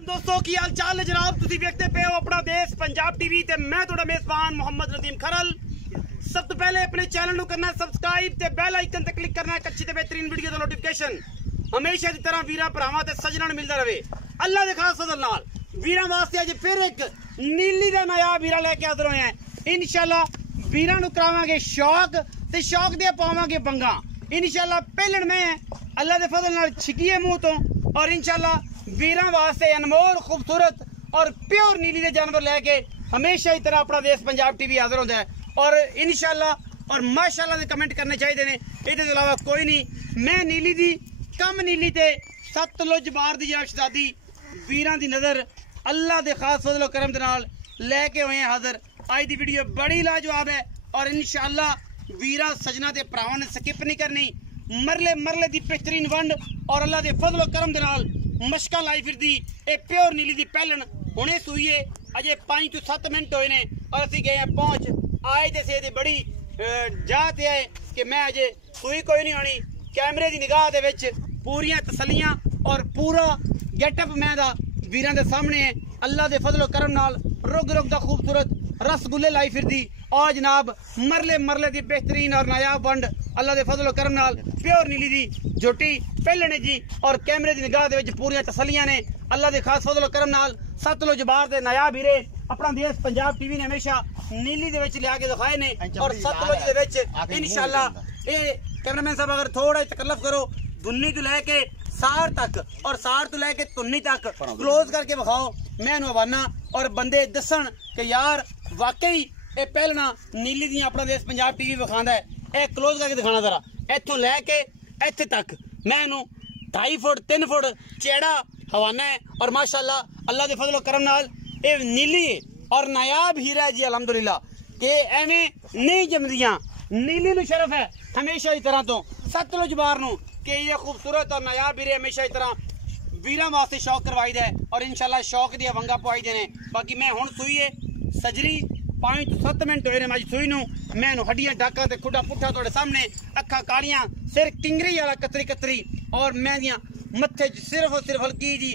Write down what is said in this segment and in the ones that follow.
दोस्तों की हाल चाल है जनाब, तुसी देखते पे हो अपना देश पंजाब टीवी ते मैं थोड़ा मेजबान मोहम्मद नदीम खरल। सब तो पहले अपने चैनल को करना सब्सक्राइब ते बेल आइकन ते क्लिक करना अच्छी ते बेहतरीन वीडियो का नोटिफिकेशन हमेशा की तरह वीरा भरावां ते सजना मिलता रहे। अल्लाह दे खास फजल नाल वीरा वास्ते अज फिर एक नीली दा नया वीरा लेके हाजिर होए हैं। इंशाल्लाह वीरा नु करावांगे शौक ते शौक दे पावांगे बंगा। इंशाल्लाह पहलन में अल्लाह दे फजल नाल छिकिए मुंह तो और इंशाल्लाह वीरा वास्ते अनमोल खूबसूरत और प्योर नीली दे जानवर लेके हमेशा ही तरह अपना देश पंजाब टीवी हाजिर होता है। और इंशाल्लाह और माशाल्लाह दे कमेंट करने चाहिए ने, इहदे तो अलावा कोई नहीं। मैं नीली दी कम नीली ते सतलुज बार दी शहजादी वीरां दी नज़र अल्लाह दे खास फजल और करम दे नाल लेके होए हैं हाजिर। आज दी वीडियो बड़ी लाजवाब है और इंशाल्लाह वीरा सजना ते भरावां ने स्किप नहीं करनी। मरले मरले दी बेहतरीन वंड और अल्लाह दे फजल और करम दे नाल मशका लाई फिरदी ए प्योर नीली दी पहलन हुणे सूईए अजे 5 to 7 मिनट होए ने और असीं गए हैं पहुंच आए ते से बड़ी जात है कि मैं अजे सूई कोई नहीं होनी। कैमरे दी निगाह दे विच पूरियां तसलियां और पूरा गेटअप मैं दा वीरां दे सामने है। अल्लाह दे फजल और करम नाल रुग रुग दा खूबसूरत रसगुल्ले लाई फिरदी और जनाब मरले मरले दी बेहतरीन और नायाब वंड अल्लाह दे फजल और करम नाल प्योर नीली दी झोटी पहले जी और कैमरे दी निगाह दे विच पूरियां तसलियां ने। अल्लाह दे खास फजल और करम नाल सतलुज बार दे नायाब हीरे अपना देश पंजाब टीवी ने हमेशा नीली दे विच लिया के दिखाए ने और सतलुज दे विच इंशाल्लाह ए कैमरामैन साहब अगर थोड़ा तकल्लुफ करो दुन्नी तो लेके सार तक और सार तो लेके तुन्नी तक क्लोज करके दिखाओ मैं हवाना और बंदे दसन कि यार वाकई ये पहलना नीली दी अपना देश पंजाब टीवी विखांदा है। ए क्लोज करके दिखाना जरा इथों लैके इत्थे तक मैं 2.5 फुट 3 फुट चेड़ा हवाना है और माशाल्लाह अल्लाह दे फजल और करम नाल ये नीली है और नायाब हीरा है जी अल्हम्दुलिल्लाह के एवें नहीं जमदियां। नीली नु शरफ है हमेशा ही तरह तो सतलुज बार नु के ये खूबसूरत और नायाब हीरे हमेशा ही तरह वीरा वास्ते शौक करवाई दे और इंशाल्लाह शौक दी वंगा पवाई देने। बाकी मैं हुण सूई है सजरी 5 to 7 मिनट होए ने मैं सूई नु मैं हड्डियां डाका ते खुडा पुट्ठा थोड़े सामने अखा कालियां सिर टिंगरी वाला कतरी कतरी और मैं दियां मत्थे सिर्फ और सिर्फ हल्की जी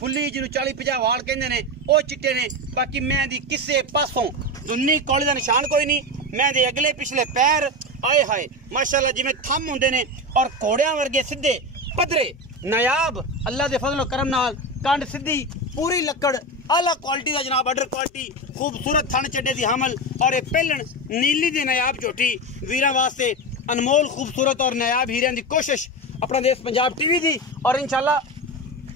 फुल्ली जिन्हों 40-50 वाल कहते ने वो चिट्टे ने। बाकी मैं दी किसे पासों दुन्नी कौले का निशान कोई नहीं। मैं दे अगले पिछले पैर आए हाय माशाल्लाह जिवें थम होंदे ने और घोड़ियां वर्गे सीधे पदरे नायाब अल्लाह दे फजल और करम नाल कंड सीधी पूरी लकड़ आला क्वालिटी का जनाब ऑर्डर क्वालिटी खूबसूरत थन चड्डे दी हमल और एक पहलन नीली दी नायाब झोटी वीरा वास्ते अनमोल खूबसूरत और नायाब हीरियां दी कोशिश अपना देश पंजाब टीवी दी। और इंशाल्लाह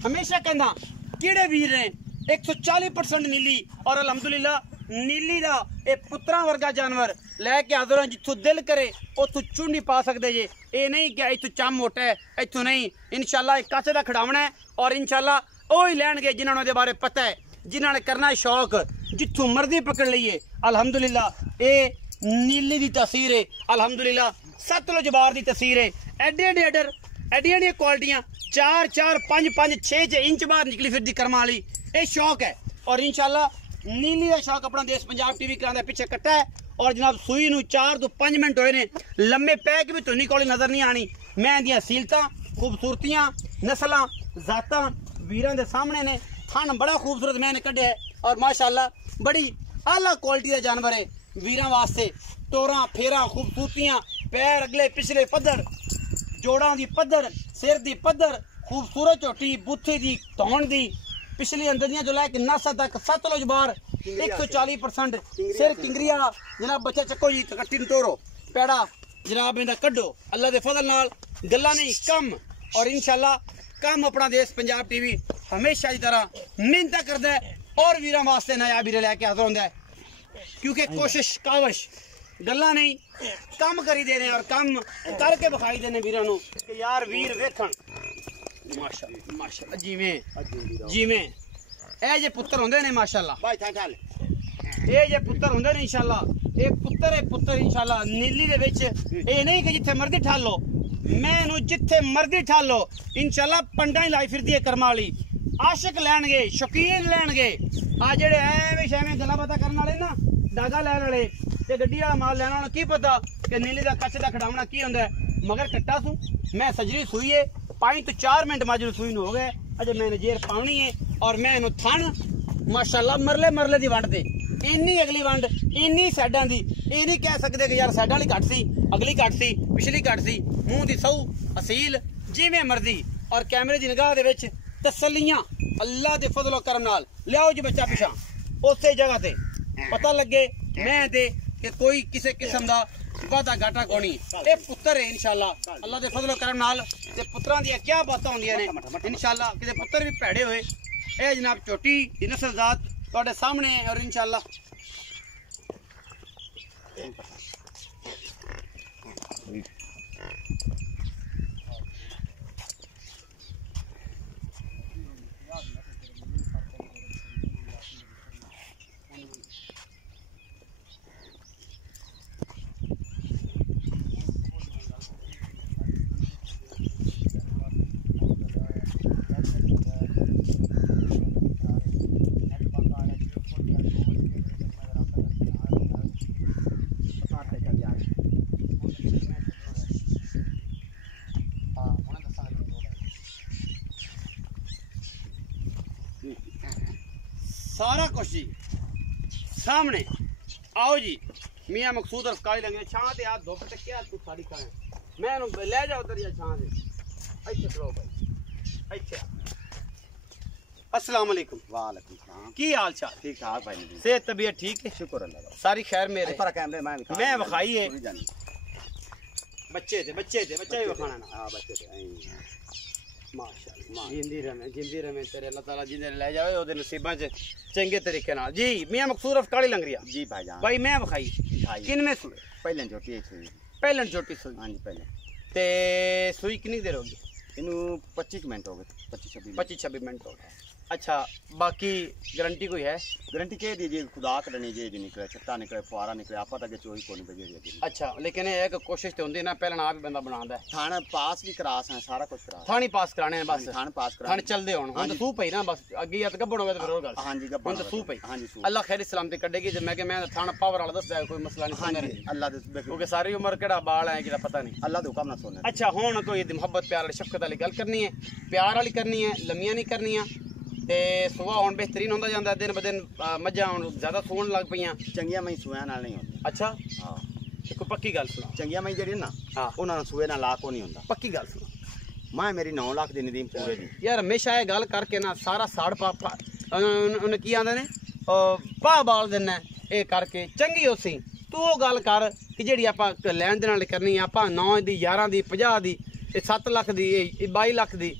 हमेशा कहना किहड़े वीर ने 140% नीली और अल्हम्दुलिल्लाह नीली दा एक पुत्रा वर्गा जानवर लैके हाजिर हैं। जिथों दिल करे उथों चुंडी पा सकते जे। ये नहीं कि इथों चम मोटा है इथों नहीं। इंशाल्लाह एक कासे का खिडावना है और इंशाल्लाह वही लैणगे जिन्होंने दे बारे पता है जिन्होंने करना है शौक जिथों मर्जी पकड़ लीए। अल्हम्दुलिल्लाह ये नीली दी तसीर है अल्हम्दुलिल्लाह सतलुज बार दी तसीर है। एडे एडे अडर एडियां क्वालिटियां 4-4 5-5 6 इंच बाहर निकली फिर दी कर्मा वाली ये शौक है। और इंशाल्लाह नीली का शौक अपना देश पंजाब टीवी करांदा पिछे कट्टा है और जनाब सूई नू 4 to 5 मिनट होए ने लम्बे पैक भी तुन्नी कोली नजर नहीं आनी। मैं दियां सीलतां खूबसूरतियां नस्लां जातां वीरां दे सामने ने। थन बड़ा खूबसूरत मैंने कढ़े है और माशाल्लाह बड़ी आला क्वालिटी का जानवर है वीरां वास्ते। टोरां फेरा खूबसूरतियां पैर अगले पिछले पद्धर जोड़ां दी पद्धर सिर दी पद्धर खूबसूरत झोटी बूथे दी धौन दी पिछली अंदर दियां जो लैके नसा तक सतलुज बार 140% सिर किंगरिया जनाब बच्चा चक्को जी कट्टी तोड़ो पैड़ा जनाब इनका कड्डो अल्लाह दे फजल नाल गल्ला नहीं कम। और इंशाल्लाह कम अपना देश पंजाब टीवी हमेशा की तरह मेहनत करता है और वीरां वास्ते नया वीरे लैके हाजिर होंदा है क्योंकि कोशिश कावश गल्ला नहीं कम करी देने और कम करके विखाई देने वीरां नूं कि यार वीर वेखण माशाल्लाह माशाल्लाह जिवें जिवें ए जे पुत्तर होंदे ने माशाल्लाह भाई ठाल ए जे पुत्तर होंदे ने इंशाल्लाह ए पुत्तर इंशाल्लाह नीली दे विच ए नहीं कि जिथे मर्जी ठाल लो मैं नूं जिथे मर्जी ठाल लो इंशाल्लाह पंडा ही लाई फिरदी है कर्मा वाली। आशिक लैणगे शौकीन लैणगे आ जेड़े एवें शैवें गल्लां बातां करन वाले ना डागा लैण वाले ते गड्डी वाला माल लैना उन्हें की पता कि नीली दा कच्छ दा खड़ावना की होंदा है। मगर कट्टा सू मैं सजरी सूई है 5 to 4 मिनट माजरू सूई हो गए अजे मैंने जेर पानी है और मैं इन्हू थन माशाअल्लाह मरले मरले दी वंड ते इन्नी अगली वंड इन्नी साइडां दी ये नहीं कह सकते कि यार साइडां वाली घट सी अगली घट सी पिछली घट सी मूंह दी सऊ असील जिवें मर्जी और कैमरे दी निगाह दे विच तसल्लियां अल्लाह दे फजलो करम नाल लियाओ जी बच्चा पिछा उसे जगह ते पता लगे मैं ते कि कोई किसी किस्म दा वादा घाटा कोनी ये पुत्र है इंशाल्लाह अल्लाह दे फजलो करम नाल ते पुत्रां दी क्या बातां होंदियां ने इंशाल्लाह किते पुत्र भी भैड़े होए ए जनाब चोटी दी नस्ल जात तुहाडे सामने है और इंशाल्लाह सारा कुछ जी सामने आओ जी मियाँ मकसूद काली लंगे छां ते हाथ धोख ते क्या तू साड़ी खाए मैं ले जा उधर या छां दे अच्छे खलो भाई अच्छे अस्सलाम वालेकुम वालेकुम सलाम की हाल चाल ठीक ठाक भाई सेहत तबीयत ठीक है शुक्र अल्लाह का सारी खैर मेरे पर कैमरे मैं वखाई है बच्चे थे बच्चा भी वखाना ना हां बच्चे थे माशाअल्लाह जिंदी रहे तेरे अल्लाह ताला जिंदे ले जावे ओदे नसीबां च चंगे तरीके नाल जी मियां मकसूद काली लंगरिया जी भाईजान भाई मैं वखाई किनमें सुई पहले छोटी सुई पहले छोटी सुई हां जी पहले ते सुई कितनी देर होगी इनू 25 मिनट हो गए 25-26 मिनट हो गए अच्छा बाकी गारंटी कोई है गारंटी के दीजिए खुदा करनी जे जी निकले छत्ता निकले फुआरा निकले आपा तक चोई कोनी बजे अच्छा लेकिन एक कोशिश तो होंदी ना पहले आप भी बंदा बनांदा है थाने पास भी करास है सारा कुछ करा थानी पास कराने हैं बस थाने पास करा थाने चलदे होण हुन तो सू पई ना बस अगे या तो गब्बड़ होवे तो फिर और गल हां जी गब्बड़ हुन तो सू पई हां जी सू अल्लाह खैर सलामती कढेगी जे मैं थाना पावर वाला दसदा कोई मसला नहीं सुनने अल्लाह दे क्योंकि सारी उम्र केड़ा बाल है कि पता नहीं अल्लाह दे हुक्म ना सुनने अच्छा हुन कोई मोहब्बत प्यार वाली शफकत वाली गल करनी है प्यार वाली करनी है लम्मियां नहीं करनियां ते सुबह हुन बेहतरीन होंदा जांदा दिन ब दिन मज्जां हुन ज्यादा सूण लग पईयां चंगियां मई सुया नाल नहीं होंदी अच्छा हां कोई पक्की गल सुना चंगियां मई जेड़ी ना हां उन्हां सुए नाल ला को नहीं होंदा पक्की गल सुना मैं मेरी 9 लाख दी नदीम पूरे दी यार हमेशा ये गल करके ना सारा साड़ पा उन्हें की आंदे ने पा बाल देना ये करके चंगी होसी तू वो गल कर कि जेड़ी आपां लैन देन वाली करनी आपां 9 दी 11 दी 50 दी 7 लाख दी 22 लाख दी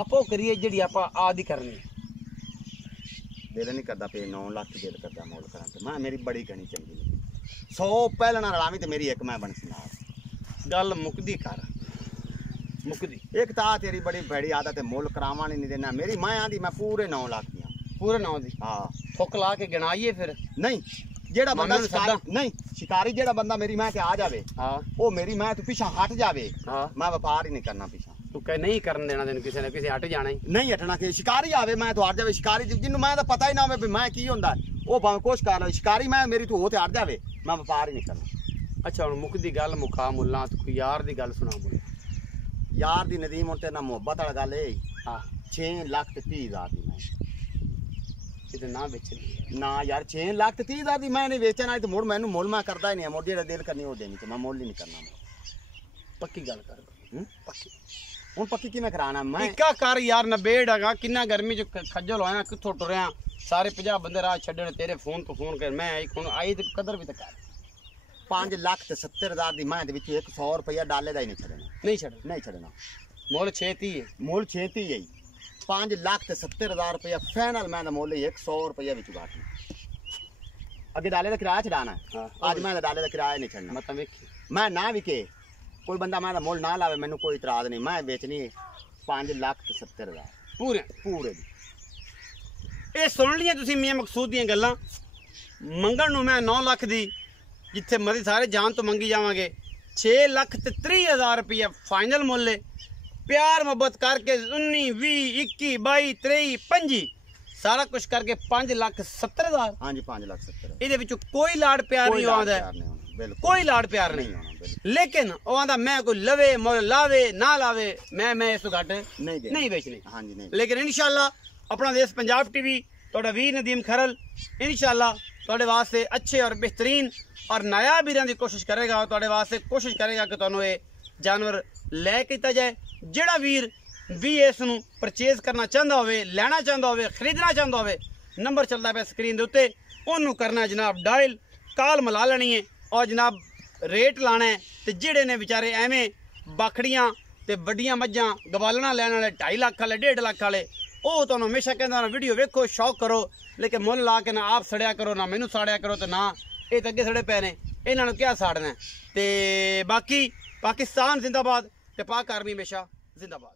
आपो करिए जेड़ी आपां आदि करनी दिल नहीं करता पे 9 लाख दिल करता मोल करा ते मैं मेरी बड़ी घनी चंगी 100 पहले ना रलावी ते मेरी एक मैं बन सुना गल मुकदी कर मुकदी एक ता तेरी बड़ी बड़ी आदत है मोल करावा नहीं देना मेरी मैं आंदी मैं पूरे 9 लाख दी पूरे 9 दी हां ठोक ला के गिनाइए फिर नहीं जेड़ा बंदा शिकारी नहीं शिकारी जेड़ा बंदा मेरी मैं ते आ जावे हां ओ मेरी मैं तो पीछे हट जावे हां मैं व्यापार ही नहीं करना पीछे तू कह नहीं करन देना तेन किसी ने किसी हट जाना ही नहीं हटना कि शिकारी आवे मैं तो हट जावे शिकारी जिन्नू मैं तो पता ही ना होवे भी मैं की होंदा ओ भावे कोश कर लो शिकारी मैं मेरी तो हो ते हट जावे मैं व्यापार ही नहीं करना अच्छा हुन मुकदी गल मुका मुल्ला तू कोई यार दी गल सुना मुल्ला यार दी नदीम होते ना मोहब्बत वाला गल है हां 6 लाख ते 30 हज़ार दी मैं इधर ना बेचनी ना यार 6 लाख ते 30 हज़ार दी मैं नहीं बेचना तो मुड़ मैनू मोल मैं करदा ही नहीं मोड़ जेड़ा दिल करनी वो देनी ते मैं मोल ही नहीं करना पक्की गल कर पक्की हुन पक्की किवें कराना मैं इक्का कर यार नबेड़ हैगा किन्ना गर्मी च खज्जल होया कित्थों टुरया सारे 50 बंदे राह छड्डण तेरे फोन तो फोन कर मैं आई हुन आई ते कदर भी ते कर 5 लाख ते 70 हज़ार दी मैं दे विच 100 रुपया डाले दा ही नहीं छड़ना मोल 630 है मोल 630 है 5 लाख ते 70 हज़ार रुपया फाइनल मैं दा मोल 100 रुपया विच बाकी अगे डाले दा किराया छड़ाना है आज मैं डाले दा किराया नहीं छड़ना मतलब वेखी मैं ना विके कोई बंदा मैं मोल ना लावे मैनू कोई इतराज नहीं मैं बेचनी 5 लाख ते 70 हज़ार पूरे ये सुन लिया तुसीं मियां मकसूद दियां गल्लां मंगण नूं मैं 9 लाख दी जिथे मरी सारे जान तो मंगी जावांगे 6 लाख ते 30 हज़ार रुपया फाइनल मुल है प्यार मोहब्बत करके 19 20 21 22 23 25 सारा कुछ करके 5 लाख 70 हज़ार हाँ जी 5 लाख 70 ਇਹਦੇ ਵਿੱਚੋਂ ਕੋਈ ਲਾੜ ਪਿਆਰ ਨਹੀਂ ਆਉਂਦਾ ਕੋਈ ਲਾੜ ਪਿਆਰ ਨਹੀਂ ਲੇਕਿਨ ਉਹ ਆਂਦਾ ਮੈਂ ਕੋਈ ਲਵੇ ਮੁੱਲ ਲਾਵੇ ਨਾ ਲਾਵੇ ਮੈਂ ਇਸ ਤੋਂ ਘੱਟ ਨਹੀਂ ਵੇਚਣੀ हाँ जी नहीं लेकिन इंशाल्लाह अपना देश पंजाब टीवी ਤੁਹਾਡਾ ਵੀਰ ਨਦੀਮ ਖਰਲ इंशाअल्लाह ਤੁਹਾਡੇ ਵਾਸਤੇ अच्छे और बेहतरीन और नायाब वीरां ਦੀ कोशिश करेगा ਤੁਹਾਡੇ ਵਾਸਤੇ कोशिश करेगा कि ਤੁਹਾਨੂੰ ਇਹ जानवर ਲੈ ਕੀਤਾ ਜਾਏ। ਜਿਹੜਾ ਵੀਰ भी इस नूं परचेज करना चाहता होवे, लेना चाहता होवे, खरीदना चाहता होवे, नंबर चलता पे स्क्रीन दे उत्ते ओनू करना जनाब डायल, कॉल मिला लेनी है और जनाब रेट लाना है। तो जेड़े ने बेचारे एवें बाखड़ियां ते बड़ियां मज्जां गवालना लैन वाले 2.5 लाख वाले 1.5 लाख वाले ਉਹ ਤੁਹਾਨੂੰ हमेशा कहता ना वीडियो वेखो शौक करो लेकिन मुल ला के ना आप सड़िया करो ना मैनू साड़िया करो तो ना ये तो अगे सड़े पे ने इन्होंने क्या साड़ना है। तो बाकी पाकिस्तान जिंदाबाद ते पाक आर्मी हमेशा जिंदाबाद।